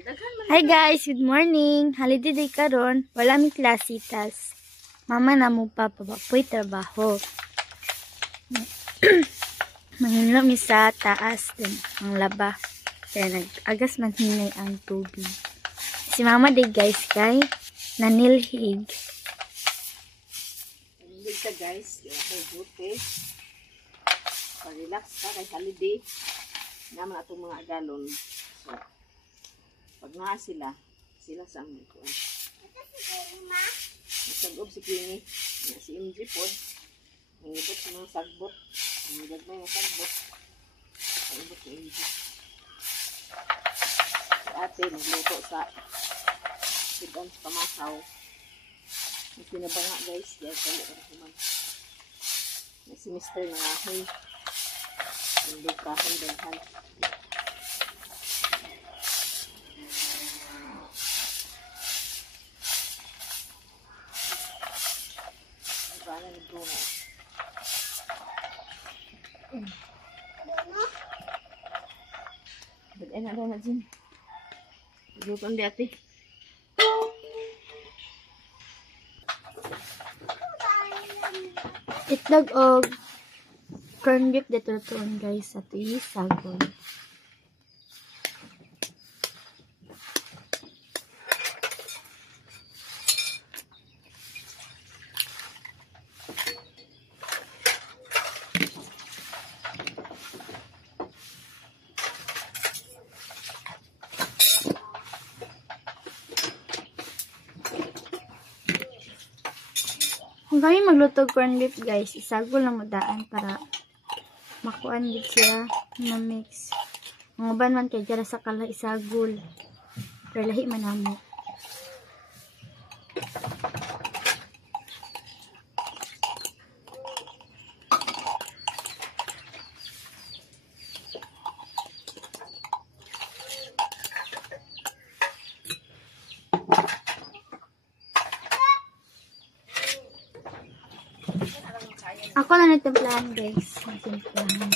Hi guys, good morning. Holiday day karon, wala mi klase tas mama na mo pa pabapoy trabaho. Manginlo mi sa taas din ang laba. Kaya nag-agas man hinay ang tubig. Si mama day guys kay nanilhig. Nanilhig ka guys, kay buti. Pag-relax ka kay holiday. Naman atong mga galon. So, pag nga sila sa mga kuwan. Nagsagob si Kini. Si MG po. Nangipot sa mga sagbot. Nangipot na yung sagbot. Nangipot si MG. Si ate nagluto sa sidan sa pamasaw. May sinabanga guys. Dahil kali ka naman. May si Mr. Nangahoy. Hindi kahon dalhan. Paano nagdunga? Ba't ay na dyan? Luton di ate. Itlog og corn beef dito tuon guys sa tuyi sagol. Kung kami magluto corn beef guys, isagol lang madaan para makuan gid siya ma-mix. Ang uban man kay dira sa kala isagol. Pero lahi man namo. Ako na nagtimplahan guys. Nagtimplahan.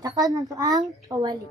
Takal na ito ang kawali.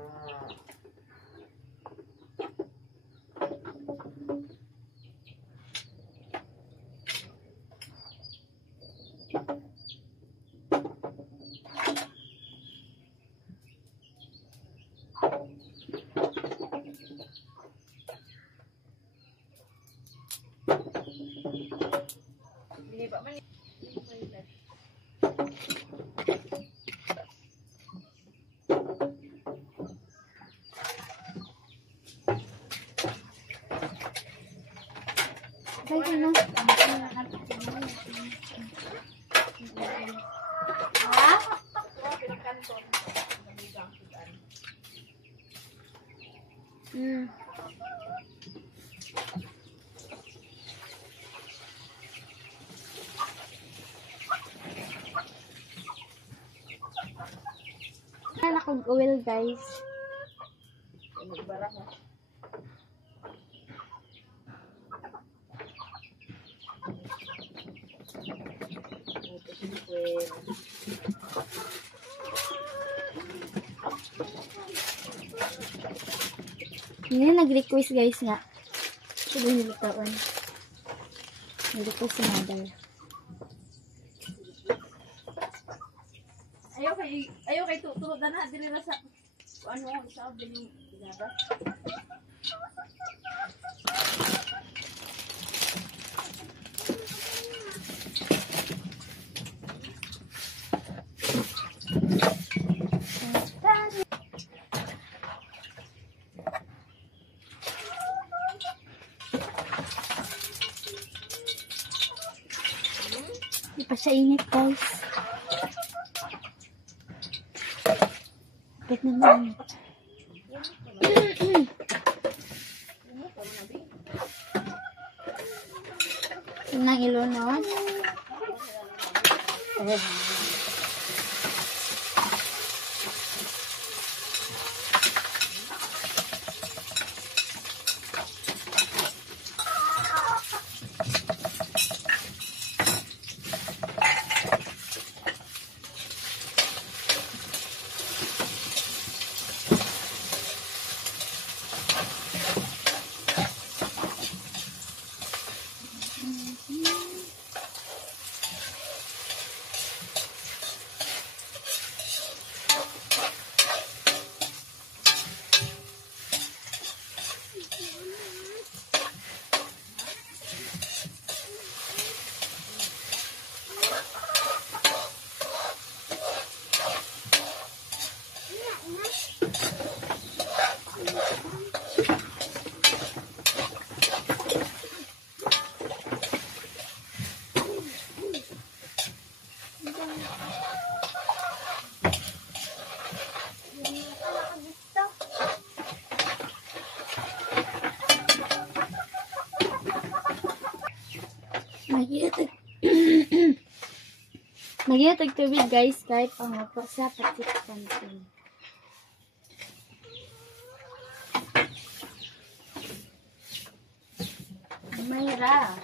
Akong oil guys. Hindi nag-request guys nga. Sabi nilutawan. Nag-request si Madal. Ayaw kay tutulog na dili ra sa ano sa biling ginaba. Di pa siya init guys. Bakit naman? Ito nang ilunod. Nagyatag tubig guys kahit pangapo sa patik kantin. Mayra.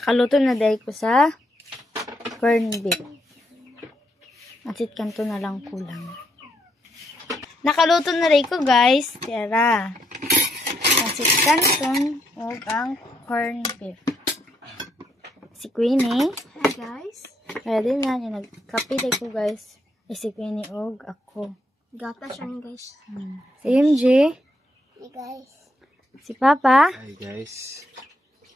Kaluto na dahil ko sa corned beef. Asit kanto na lang kulang. Nakaluto na rin ko guys. Tira. Asit kanton o ang corned beef. Si Queenie. Hi guys. Kaya din na yung nagkape tayo ko guys. Si Queenie o ako. Gata siya ni guys. Si MJ. Hi guys. Si Papa. Hi guys.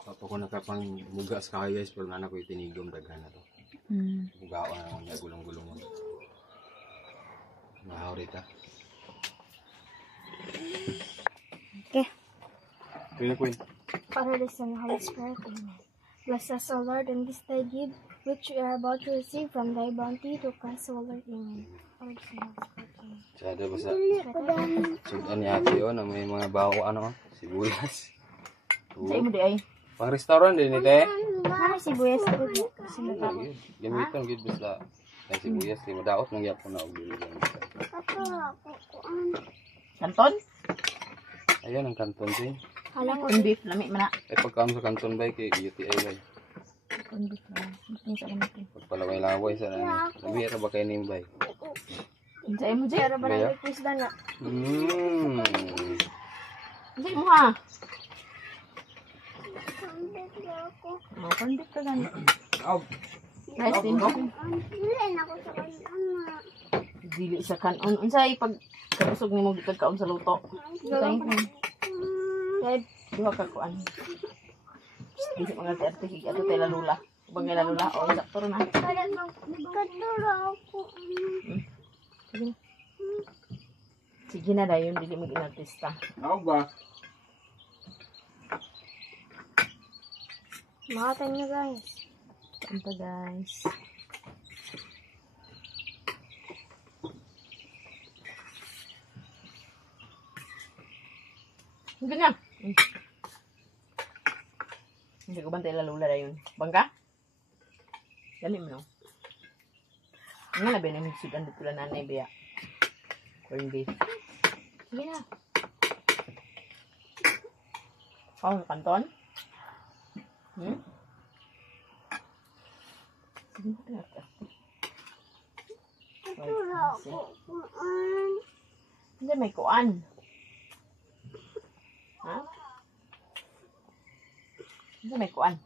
Papa ko nakapang muga sa kayo guys. Pero nana ko itinigom daghan na to. Muga ko na naman niya gulong-gulong mo. Mahaw rita. Okay. Queen. Father, the Son, and Holy Spirit. Amen. Bless us, O Lord, in this thy gift, which we are about to receive from thy bounty, to Christ, O Lord. Amen. Father, the Son, and Holy Spirit. Amen. Sada ba sa sudan ni ate yun na may mga bawo ano sibuyas. Sa imo di ay. Pang restaurant din ite. Ano si Buyas ko? Gamiton gid basta ay sibuyas di madaot nang yapon na og dili. Kanton? Ayan ang kanton din. Alam mo, Corned beef lami man na. Ay pagkaam sa kanton bay kay UTI bay. Corned beef na. Hindi sa kanito. Pagpalaway-laway sa namira ba kay nim bay. Sa imo di. pero ba Kaya? na request na? Sa imo ha. Corned beef ka gani. Guys, tingko. Dili sa kanon. Unsay pag kabusog nimo gitag kaon sa luto. Tay. Tay, duha ka kuan. Bisa mga arte ato tay lalula. Bangay lalula o sakto na. Sige na dayon dili mo ginartista. Ako ba? Makatan niyo guys. Ito guys. Ganyan. Hindi ko bantay lalula na yun. Bangka? Dali mo no? Nga na ba yung higsudan dito lang nanay biya? Corned beef. Sige na. Oh, kanton? Sige na talaga. Hindi may kuan. Ha? Hindi may kuan.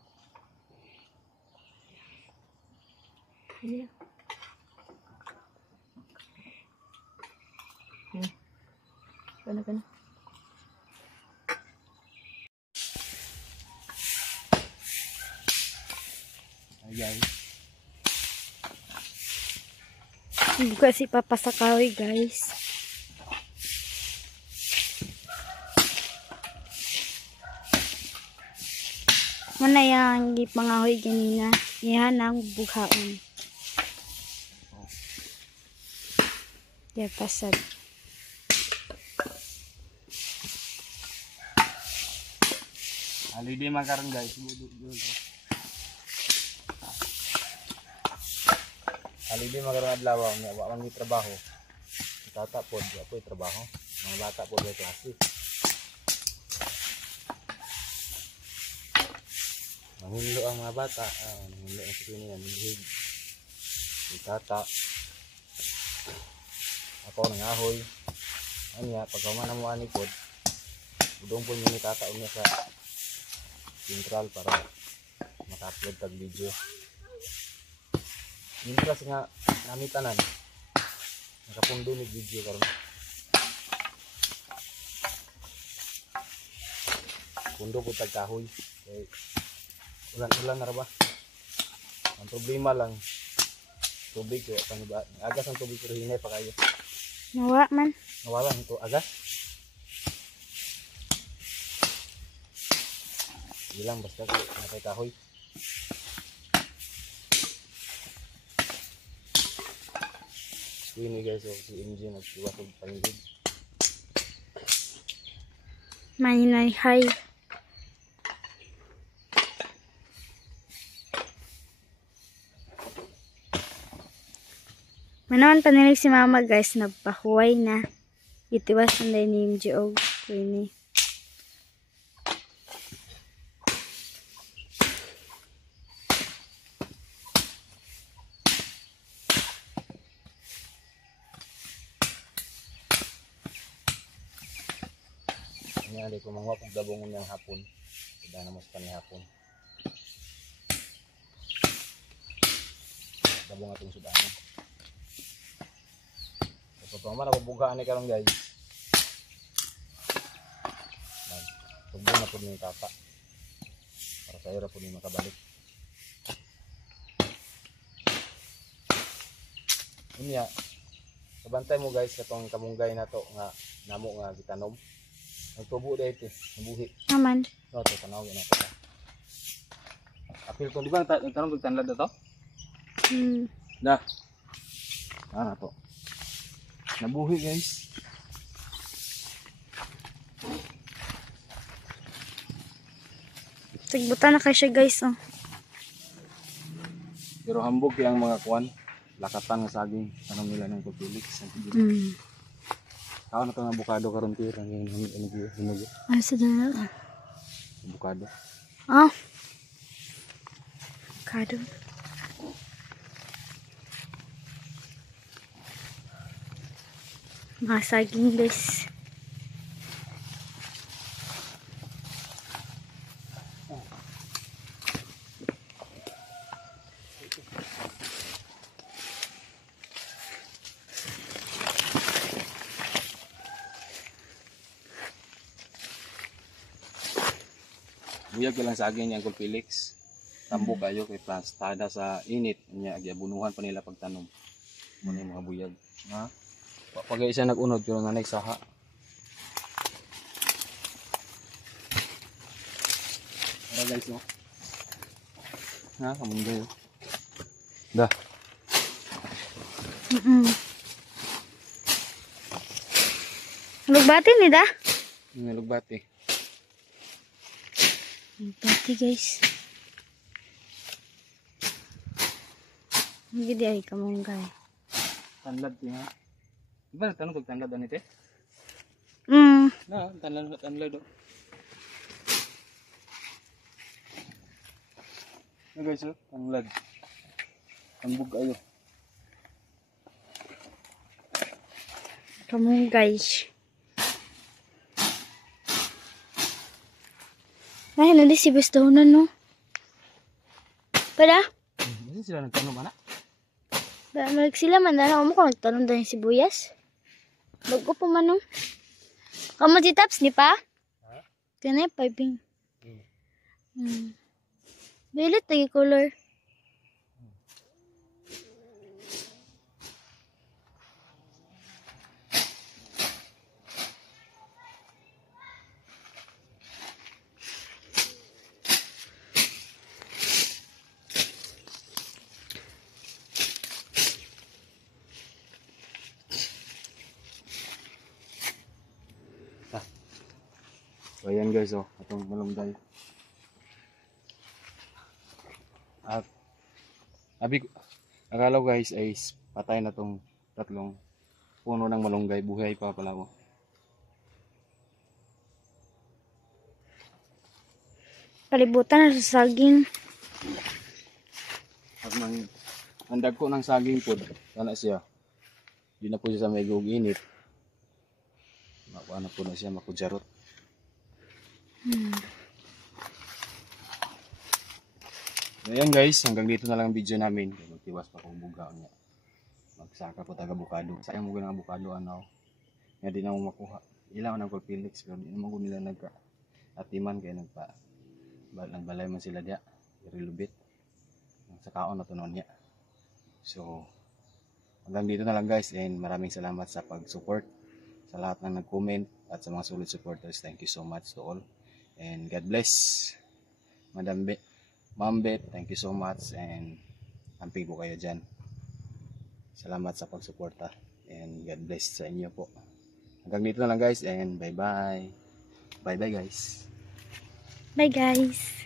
Hindi na. Gana. Ayan. Buka si Papa sa kahoy guys. Muna yung gipangahoy ganina. Yan ang bughaon. Yan pasad. Holiday makaroon guys. Holiday makaroon adlaw nga wa man mi trabaho. Tata pod apoy trabaho. Mga bata pod may klase. Manghunlo ang mga bata, manghunlo ang sino yan, manghig. Si tata. Ako nangahoy. Anya pagkaman mo ani pod. Budong po ni tata unya sa central para maka-upload tag video. Intras nga nami tanan. Nakapundo ni video karon. Pundo po tag kahoy. Kay ulan na ra ba? Ang problema lang, tubig kaya paniba. Agas ang tubig pero hinay pa kayo. Nawa man. Nawala ito agas. Ilang basta nakay kahoy. Ini guys, so, si MJ nagsiwat og panigid. Mahinay-hay. Manaman panilig si mama guys, nagpahuway na. Itiwas na ni MJ og Queenie. Nya di ko manguha kung dabongon niyang hapon. Kada na mas panihapon. Dabong atong sudahan. So pamana pabugaan ni karon guys. Tugbo na pud ni tata. Para sa ira pud ni makabalik. Unya. Kabantay mo guys katong kamunggay na to nga namo nga gitanom. Nagtubo dahil ito, nabuhi. Aman. No, ito, tanaw yun ito. Apil ko, di ba nagtanong tanlad na to? Dah. Na to. Nabuhi guys. Sigbutan na kayo siya guys, oh. Pero hambog yung mga kuwan. Lakatan ng saging. Tanong nila ng Pilix. Ako na itong avocado karon tira. Hinugo. Ay, sa dala. Avocado. Oh. Avocado. Mga saging guys. Buyag lang saging yung Pilix. Tambo kayo kay plastada sa init. Nya giabunuhan pa nila pagtanom. Muna yung mga buyag. Ha? Pag isa nag-unod pero nanay saha. Para guys no. Ha, kamunday. Dah. Lugbati ni da? Nalugbati. Lugbati guys. Hindi ay kamunggay. Tanlad niya. Diba nagtanong kung tanlad anite? Na, tanlad do. Na guys, oh, tanlad. Tambog ayo. Kamunggay. Ay, nanti si bus daw na, no? Pada? Hindi sila nagtanong mana? Ba, malik sila man. Dala mo kung nagtanong dahil sibuyas. Bago po man, no? Kamu si Taps, ni pa? Ha? Kaya piping. Bilit, lagi color. So ayan guys, oh, itong malunggay. At akala ko guys ay patay na tong tatlong puno ng malunggay, buhay pa pala mo. Palibutan na sa saging. Pag mandag ko ng saging pod, sana siya. Di na po siya sa may init. Makuha na po na siya, makujarot. Ayan guys, hanggang dito na lang ang video namin. Magtiwas pa kung buga niya. Magsaka po taga bukado. Sayang mo ng avocado ano. Nga di na mo makuha. Ilang ang Pilix pero di naman ko nila nagka-atiman kaya nagbalay man sila diya. Very lubit. sa kaon na tunon niya. So, hanggang dito na lang guys, and maraming salamat sa pag-support sa lahat ng nag-comment at sa mga solid supporters. Thank you so much to all, and God bless. Ma'am Bet, thank you so much, and amping po kayo dyan. Salamat sa pagsuporta, and God bless sa inyo po. Hanggang dito na lang guys, and bye bye. Bye bye guys. Bye guys.